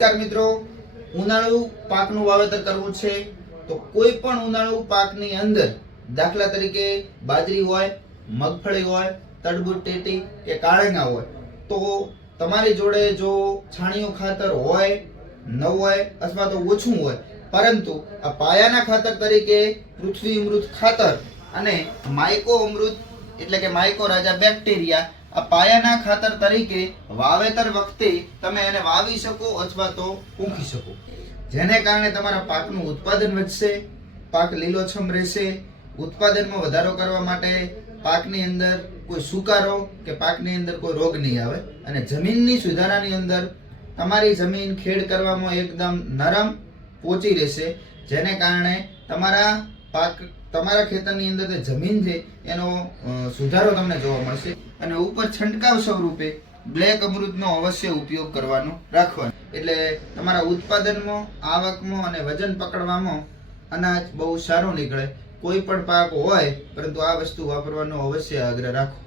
નમસ્કાર મિત્રો, ઉનાળુ પાકનું વાવેતર કરવું છે તો કોઈ પણ ઉનાળુ પાકની અંદર દાખલા તરીકે બાજરી હોય, મગફળી હોય, તરબૂચ ટેટી કે કાળેંગા હોય તો તમારી જોડે જો છાણિયું ખાતર હોય ન હોય અથવા તો ઓછું હોય, પરંતુ આ પાયાના ખાતર તરીકે પૃથ્વી અમૃત ખાતર અને માઇકો અમૃત એટલે કે માઇકો રાજા બેક્ટેરિયા આ પાયાના ખાતર તરીકે વાવેતર વખતે તમે એને વાવી શકો અથવા તો ઊંઘી શકો, જેને કારણે તમારા પાકનું ઉત્પાદન વધશે, પાક લીલોછમ રહેશે. ઉત્પાદનમાં વધારો કરવા માટે પાકની અંદર કોઈ સુકારો કે પાકની અંદર કોઈ રોગ નહીં આવે અને જમીનની સુધારાની અંદર તમારી જમીન ખેડ કરવામાં એકદમ નરમ પોચી રહેશે, જેને કારણે તમારા ખેતરની અંદર જે જમીન છે એનો સુધારો તમને જોવા મળશે. અને ઉપર છંટકાવ સ્વરૂપે બ્લેક અમૃતનો અવશ્ય ઉપયોગ કરવાનો રાખવાનો, એટલે તમારા ઉત્પાદનમાં, આવકમાં અને વજન પકડવામાં અનાજ બહુ સારું નીકળે. કોઈ પણ પાક હોય પરંતુ આ વસ્તુ વાપરવાનો અવશ્ય આગ્રહ રાખો.